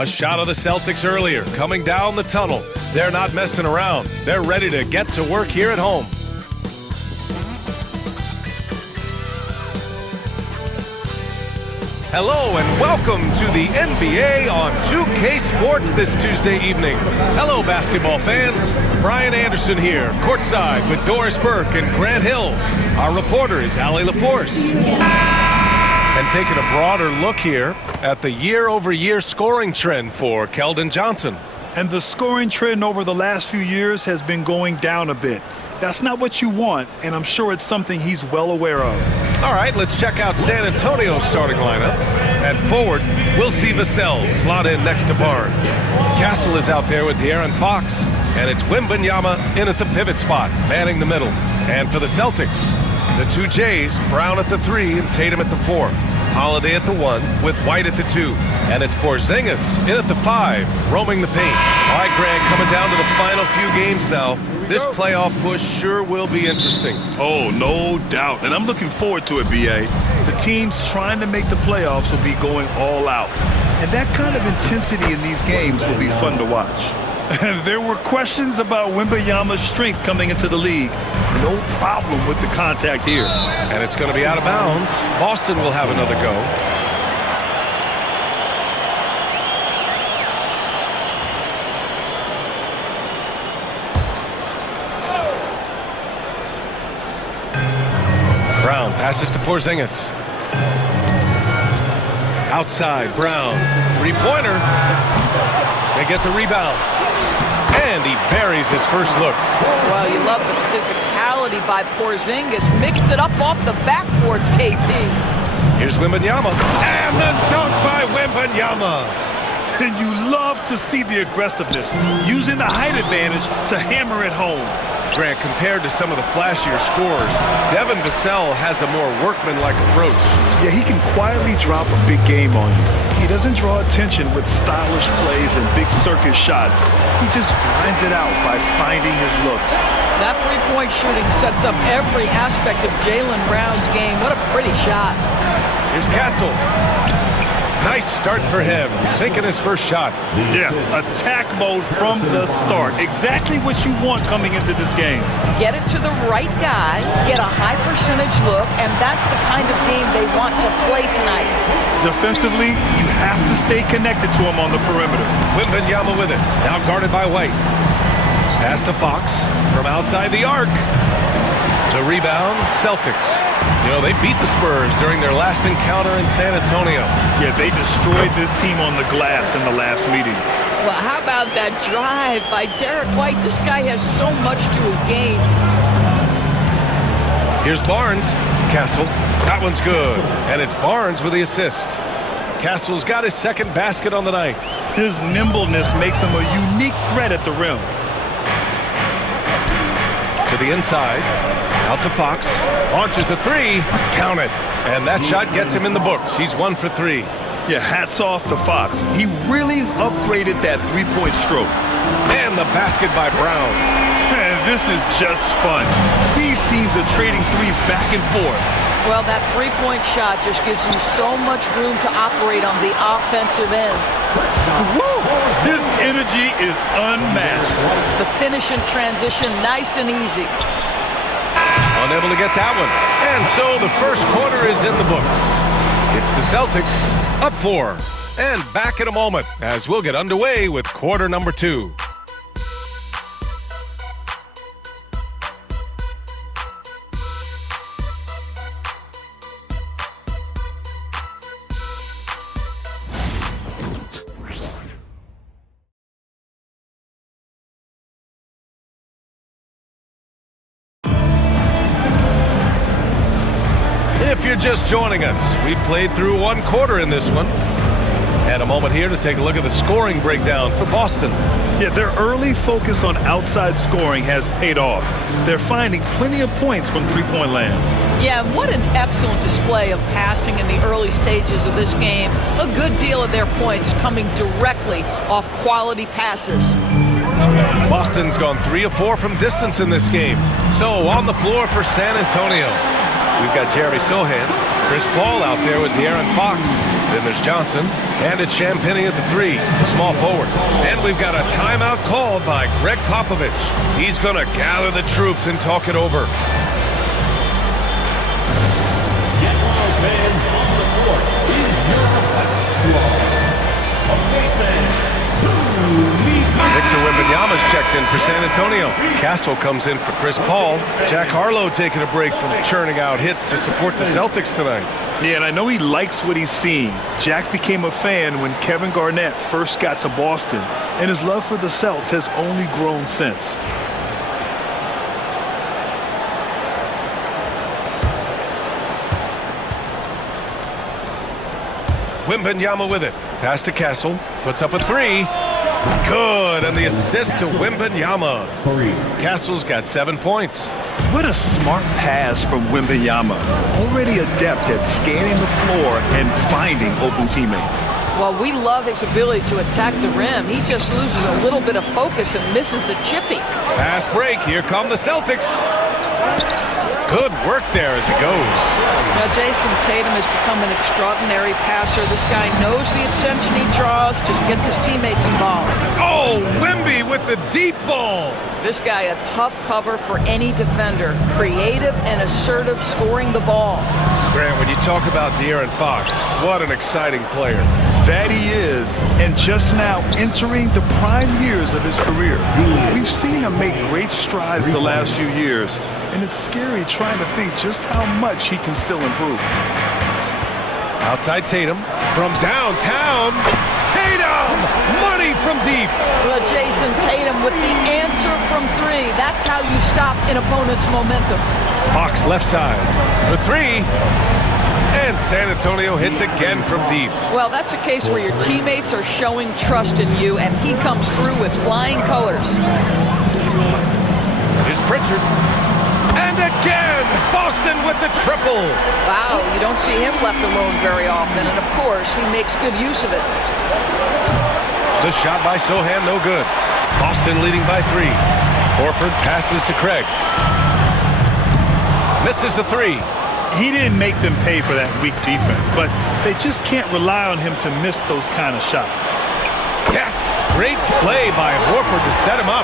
A shot of the Celtics earlier, coming down the tunnel. They're not messing around. They're ready to get to work here at home. Hello and welcome to the NBA on 2K Sports this Tuesday evening. Hello, basketball fans. Brian Anderson here, courtside with Doris Burke and Grant Hill. Our reporter is Allie LaForce. And taking a broader look here at the year-over-year scoring trend for Keldon Johnson. And the scoring trend over the last few years has been going down a bit. That's not what you want, and I'm sure it's something he's well aware of. All right, let's check out San Antonio's starting lineup. At forward, we'll see Vassell slot in next to Barnes. Castle is out there with De'Aaron Fox, and it's Wembanyama in at the pivot spot, manning the middle. And for the Celtics, the two J's, Brown at the 3 and Tatum at the 4. Holiday at the 1 with White at the 2. And it's Porzingis in at the 5, roaming the paint. All right, Greg, coming down to the final few games now. This playoff push sure will be interesting. Oh, no doubt. And I'm looking forward to it, B.A. The teams trying to make the playoffs will be going all out. And that kind of intensity in these games will be fun to watch. There were questions about Wembanyama's strength coming into the league. No problem with the contact here. And it's going to be out of bounds. Boston will have another go. Brown passes to Porzingis. Outside, Brown. Three-pointer. They get the rebound. And he buries his first look. Well, you love the physicality by Porzingis. Mix it up off the backboards, KP. Here's Wembanyama. And the dunk by Wembanyama. And you love to see the aggressiveness, using the height advantage to hammer it home. Grant, compared to some of the flashier scores, Devin Vassell has a more workmanlike approach. Yeah, he can quietly drop a big game on you. He doesn't draw attention with stylish plays and big circus shots. He just grinds it out by finding his looks. That three-point shooting sets up every aspect of Jaylen Brown's game. What a pretty shot. Here's Castle. Nice start for him, sinking his first shot. Yeah, attack mode from the start. Exactly what you want coming into this game. Get it to the right guy, get a high percentage look, and that's the kind of game they want to play tonight. Defensively, you have to stay connected to him on the perimeter. Wembanyama with it, now guarded by White. Pass to Fox from outside the arc. The rebound, Celtics. You know, they beat the Spurs during their last encounter in San Antonio. Yeah, they destroyed this team on the glass in the last meeting. Well, how about that drive by Derek White? This guy has so much to his game. Here's Barnes. Castle. That one's good. And it's Barnes with the assist. Castle's got his second basket on the night. His nimbleness makes him a unique threat at the rim. To the inside. Out to Fox. Launches a 3. Count it. And that shot gets him in the books. He's 1 for 3. Yeah, hats off to Fox. He really upgraded that three-point stroke. And the basket by Brown. Man, this is just fun. These teams are trading threes back and forth. Well, that three-point shot just gives you so much room to operate on the offensive end. Woo! His energy is unmatched. The finish and transition, nice and easy. Unable to get that one. And so the first quarter is in the books. It's the Celtics up 4. And back in a moment as we'll get underway with quarter number 2. If you're just joining us, we played through 1 quarter in this one. And a moment here to take a look at the scoring breakdown for Boston. Yeah, their early focus on outside scoring has paid off. They're finding plenty of points from three-point land. Yeah, what an excellent display of passing in the early stages of this game. A good deal of their points coming directly off quality passes. Boston's gone 3 of 4 from distance in this game. So on the floor for San Antonio, we've got Jeremy Sohan, Chris Paul out there with De'Aaron Fox. and there's Johnson. And it's Champagny at the 3, the small forward. And we've got a timeout called by Greg Popovich. He's going to gather the troops and talk it over. Get wild, fans, on the court is your basketball. Okay, fans. Victor Wembanyama's checked in for San Antonio. Castle comes in for Chris Paul. Jack Harlow taking a break from churning out hits to support the Celtics tonight. Yeah, and I know he likes what he's seeing. Jack became a fan when Kevin Garnett first got to Boston, and his love for the Celts has only grown since. Wembanyama with it. Pass to Castle. Puts up a 3. Good, and the assist to Wembanyama. Castle's got 7 points. What a smart pass from Wembanyama. Already adept at scanning the floor and finding open teammates. Well, we love his ability to attack the rim. He just loses a little bit of focus and misses the chippy. Fast break. Here come the Celtics. Good work there as it goes. Now, Jason Tatum has become an extraordinary passer. This guy knows the attention he draws, just gets his teammates involved. Oh, Wemby with the deep ball. This guy a tough cover for any defender. Creative and assertive scoring the ball. Grant, when you talk about De'Aaron Fox, what an exciting player. That he is, and just now entering the prime years of his career. We've seen him make great strides the last few years, and it's scary trying to think just how much he can still improve. Outside Tatum, from downtown, Tatum! Money from deep! Well, Jason Tatum with the answer from 3. That's how you stop an opponent's momentum. Fox left side for 3. And San Antonio hits again from deep. Well, that's a case where your teammates are showing trust in you, and he comes through with flying colors. Here's Pritchard. And again, Boston with the triple. Wow, you don't see him left alone very often, and of course, he makes good use of it. The shot by Sohan, no good. Boston leading by 3. Horford passes to Craig. Misses the 3. He didn't make them pay for that weak defense, but they just can't rely on him to miss those kind of shots. Yes, great play by Horford to set him up.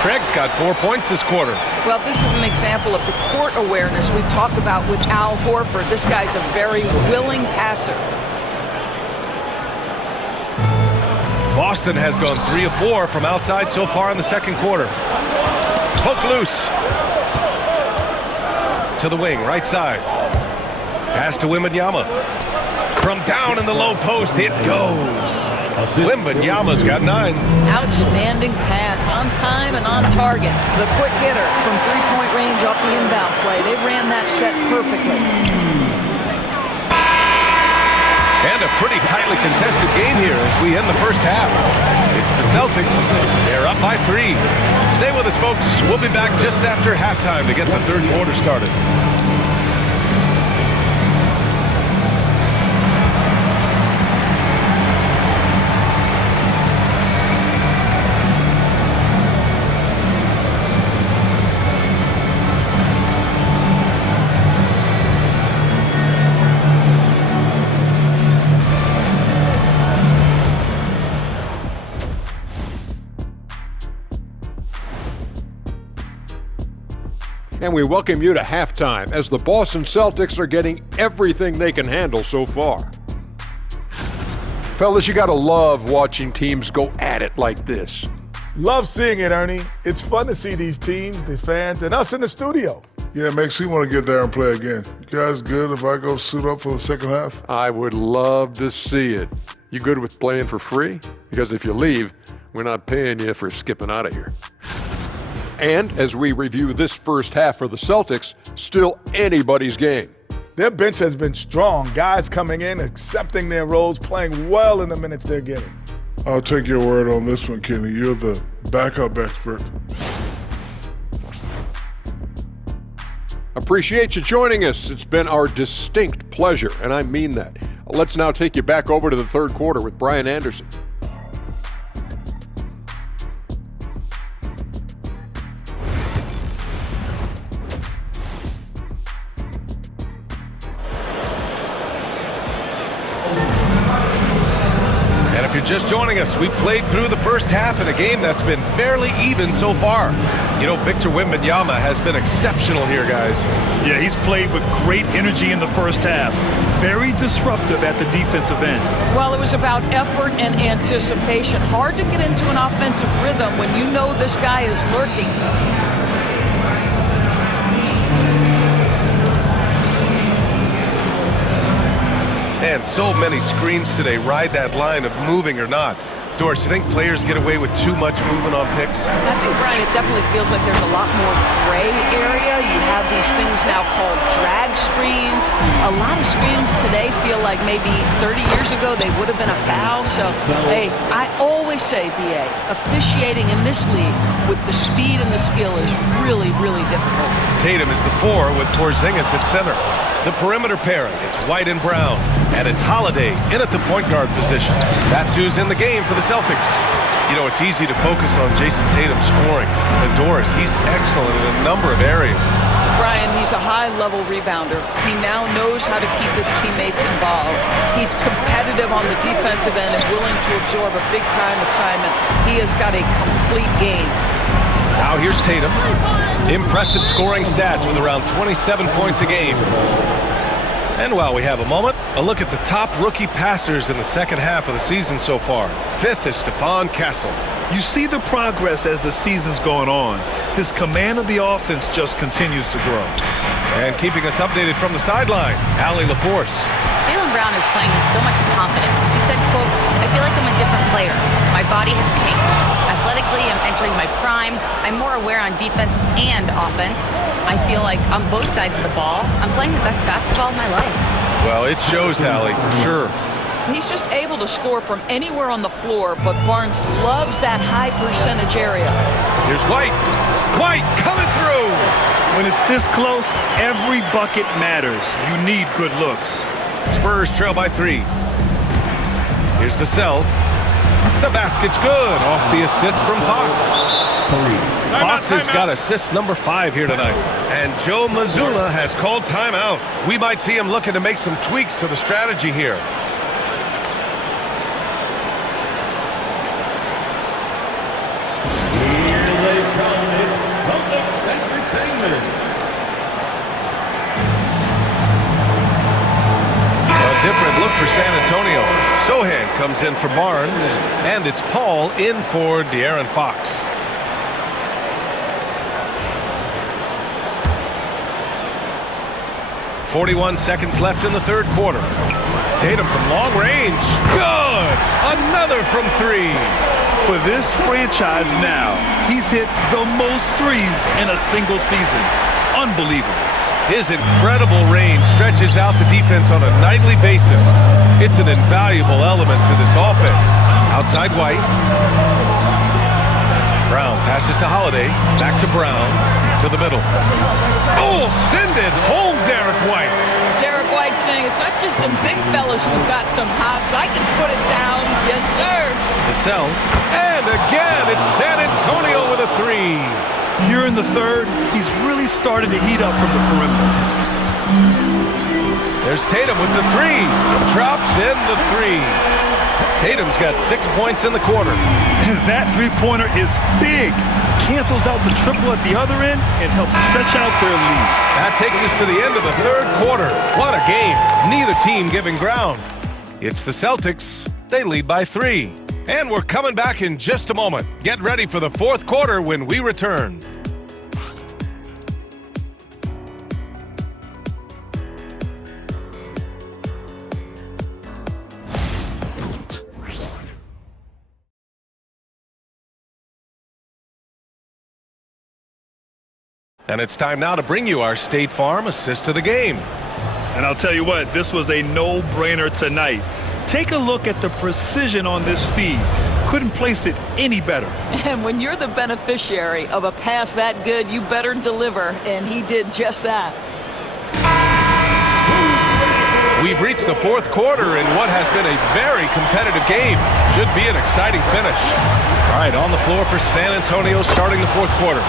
Craig's got 4 points this quarter. Well, this is an example of the court awareness we talked about with Al Horford. This guy's a very willing passer. Boston has gone 3 of 4 from outside so far in the second quarter. Poke loose. To the wing, right side. Pass to Wembanyama. From down in the low post, it goes. Wembanyama's got 9. Outstanding pass, on time and on target. The quick hitter from three-point range off the inbound play. They ran that set perfectly. And a pretty tightly contested game here as we end the first half. It's the Celtics. They're up by 3. Stay with us, folks. We'll be back just after halftime to get the third quarter started. And we welcome you to halftime as the Boston Celtics are getting everything they can handle so far. Fellas, you gotta love watching teams go at it like this. Love seeing it, Ernie. It's fun to see these teams, the fans, and us in the studio. Yeah, it makes me want to get there and play again. You guys good if I go suit up for the second half? I would love to see it. You good with playing for free? Because if you leave, we're not paying you for skipping out of here. And as we review this first half for the Celtics, still anybody's game. Their bench has been strong. Guys coming in, accepting their roles, playing well in the minutes they're getting. I'll take your word on this one, Kenny. You're the backup expert. Appreciate you joining us. It's been our distinct pleasure, and I mean that. Let's now take you back over to the third quarter with Brian Anderson. you're just joining us, we played through the first half in a game that's been fairly even so far. You know, Victor Wembanyama has been exceptional here, guys. Yeah, he's played with great energy in the first half. Very disruptive at the defensive end. Well, it was about effort and anticipation. Hard to get into an offensive rhythm when you know this guy is lurking. And so many screens today ride that line of moving or not. Doris, you think players get away with too much movement on picks? I think, Brian, it definitely feels like there's a lot more gray area. You have these things now called drag screens. A lot of screens today feel like maybe 30 years ago they would have been a foul. So, hey, I always say, BA, officiating in this league with the speed and the skill is really, really difficult. Tatum is the 4 with Porzingis at center. The perimeter pairing, it's White and Brown, and it's Holiday in at the point guard position. That's who's in the game for the Celtics. You know, it's easy to focus on Jason Tatum scoring. And Doris, he's excellent in a number of areas. Brian, he's a high-level rebounder. He now knows how to keep his teammates involved. He's competitive on the defensive end and willing to absorb a big-time assignment. He has got a complete game. Now here's Tatum. Impressive scoring stats with around 27 points a game. And while we have a moment, a look at the top rookie passers in the second half of the season so far. 5th is Stephon Castle. You see the progress as the season's going on. His command of the offense just continues to grow. And keeping us updated from the sideline, Allie LaForce. Jaylen Brown is playing with so much confidence. He said, quote, "I feel like I'm a different player. My body has changed. Athletically, I'm entering my prime. I'm more aware on defense and offense. I feel like on both sides of the ball, I'm playing the best basketball of my life." Well, it shows, Allie, for sure. He's just able to score from anywhere on the floor, but Barnes loves that high percentage area. Here's White. White coming through. When it's this close, every bucket matters. You need good looks. Spurs trail by 3. Here's Vassell. The basket's good off the assist from Fox. Fox has got assist number 5 here tonight. And Joe Mazzulla has called timeout. We might see him looking to make some tweaks to the strategy here. Here they come. It's Celtics Entertainment. A different look for San Antonio. Sohan comes in for Barnes, and it's Paul in for De'Aaron Fox. .41 seconds left in the third quarter. Tatum from long range. Good! Another from 3. For this franchise now, he's hit the most threes in a single season. Unbelievable. His incredible range stretches out the defense on a nightly basis. It's an invaluable element to this offense. Outside White. Brown passes to Holiday. Back to Brown. To the middle. Oh, send it home, Derek White. Derek White saying it's not just the big fellas who've got some hops. I can put it down. Yes, sir. Vassell. And again, it's San Antonio with a 3. Here in the third, he's really starting to heat up from the perimeter. There's Tatum with the 3. Drops in the 3. Tatum's got 6 points in the quarter. That three-pointer is big. Cancels out the triple at the other end and helps stretch out their lead. That takes us to the end of the third quarter. What a game. Neither team giving ground. It's the Celtics. They lead by 3. And we're coming back in just a moment. Get ready for the fourth quarter when we return. And it's time now to bring you our State Farm assist of the game. And I'll tell you what, this was a no-brainer tonight. Take a look at the precision on this feed. Couldn't place it any better. And when you're the beneficiary of a pass that good, you better deliver, and he did just that. We've reached the fourth quarter in what has been a very competitive game. Should be an exciting finish. All right, on the floor for San Antonio starting the fourth quarter.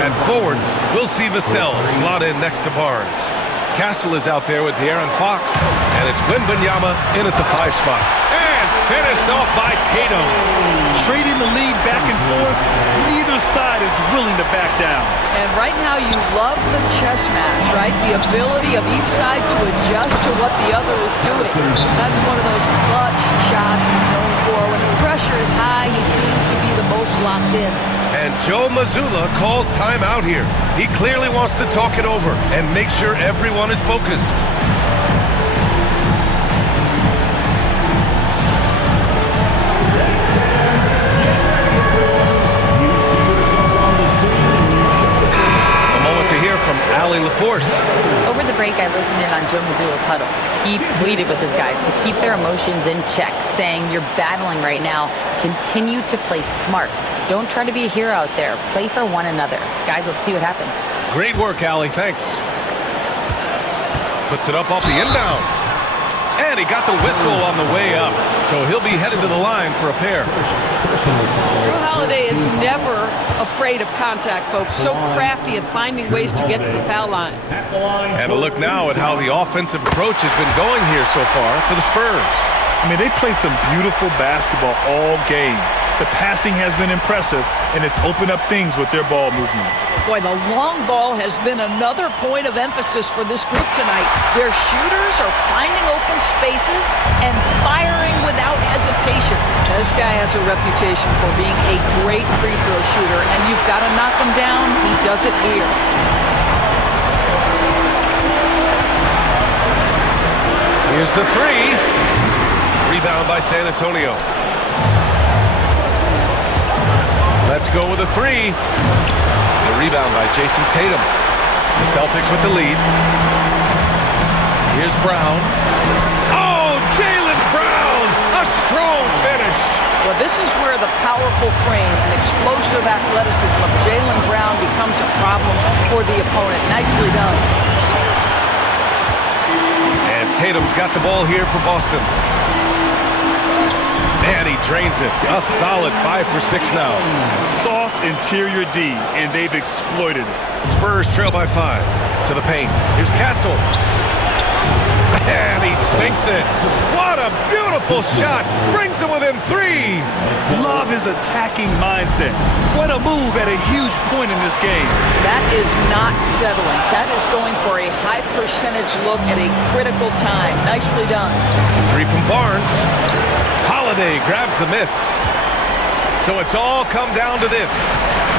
At forward, we'll see Vassell slot in next to Barnes. Castle is out there with De'Aaron Fox, and it's Wembanyama in at the 5 spot. And finished off by Tatum. Trading the lead back and forth, neither side is willing to back down. And right now you love the chess match, right? The ability of each side to adjust to what the other is doing. That's one of those clutch shots he's known for. When the pressure is high, he seems to be the most locked in. And Joe Mazzulla calls timeout here. He clearly wants to talk it over and make sure everyone is focused. From Allie LaForce. Over the break, I listened in on Joe Mazzulla's huddle. He pleaded with his guys to keep their emotions in check, saying, "You're battling right now. Continue to play smart. Don't try to be a hero out there. Play for one another." Guys, let's see what happens. Great work, Allie. Thanks. Puts it up off the inbound. And he got the whistle on the way up. So he'll be headed to the line for a pair. Drew Holiday is never afraid of contact, folks. So crafty at finding ways to get to the foul line. And a look now at how the offensive approach has been going here so far for the Spurs. I mean, they play some beautiful basketball all game. The passing has been impressive, and it's opened up things with their ball movement. Boy, the long ball has been another point of emphasis for this group tonight. Their shooters are finding open spaces and firing without hesitation. This guy has a reputation for being a great free throw shooter, and you've got to knock him down. He does it here. Here's the three. Rebound by San Antonio. Let's go with a three. The rebound by Jason Tatum. The Celtics with the lead. Here's Brown. Oh, Jaylen Brown! A strong finish. Well, this is where the powerful frame and explosive athleticism of Jaylen Brown becomes a problem for the opponent. Nicely done. And Tatum's got the ball here for Boston. And he drains it. A solid 5 for 6 now. Soft interior D, and they've exploited it. Spurs trail by 5. To the paint. Here's Castle. And he sinks it. What a beautiful shot. Brings him within 3. Love his attacking mindset. What a move at a huge point in this game. That is not settling. That is going for a high percentage look at a critical time. Nicely done. 3 from Barnes. Holiday grabs the miss. So it's all come down to this.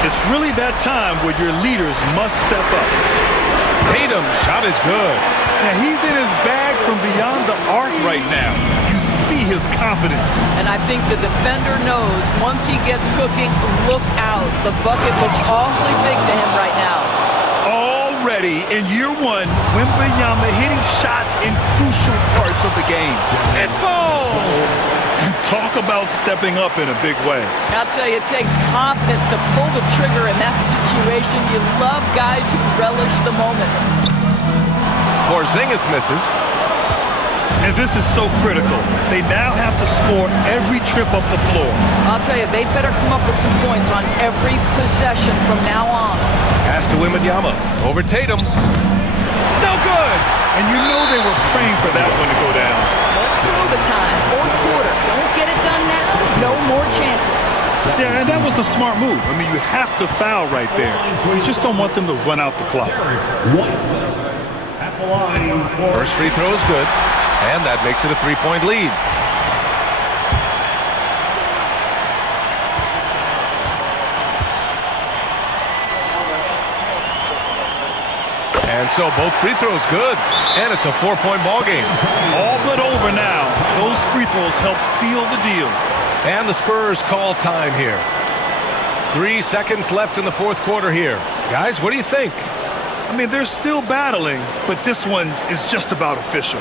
It's really that time where your leaders must step up. Tatum's shot is good. Now he's in his bag from beyond the arc right now. You see his confidence. And I think the defender knows once he gets cooking, look out. The bucket looks awfully big to him right now. Already in year 1, Wembanyama hitting shots in crucial parts of the game. It falls! Talk about stepping up in a big way. I'll tell you, it takes confidence to pull the trigger in that situation. You love guys who relish the moment. Porzingis misses. And this is so critical. They now have to score every trip up the floor. I'll tell you, they better come up with some points on every possession from now on. Pass to Wembanyama. Over Tatum. No good! And you know they were praying for that one to go down. Let's blow the time. Fourth quarter. Don't get it done now. No more chances. Yeah, and that was a smart move. I mean, you have to foul right there. You just don't want them to run out the clock. First free throw is good, and that makes it a 3-point lead. And so both free throws good, and it's a 4-point ball game. All but over now. Those free throws help seal the deal. And the Spurs call time here. 3 seconds left in the fourth quarter here. Guys, what do you think? I mean, they're still battling, but this one is just about official.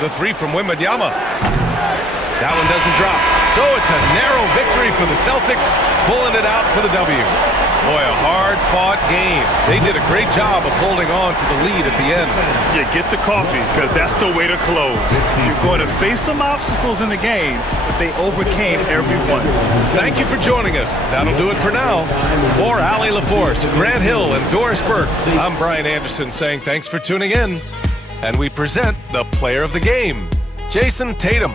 The 3 from Wembanyama. That one doesn't drop. So So it's a narrow victory for the Celtics, pulling it out for the W. Boy, a hard-fought game. They did a great job of holding on to the lead at the end. Yeah, get the coffee, because that's the way to close. You're going to face some obstacles in the game, but they overcame every one. Thank you for joining us. That'll do it for now. For Allie LaForce, Grant Hill, and Doris Burke, I'm Brian Anderson saying thanks for tuning in. And we present the player of the game, Jason Tatum.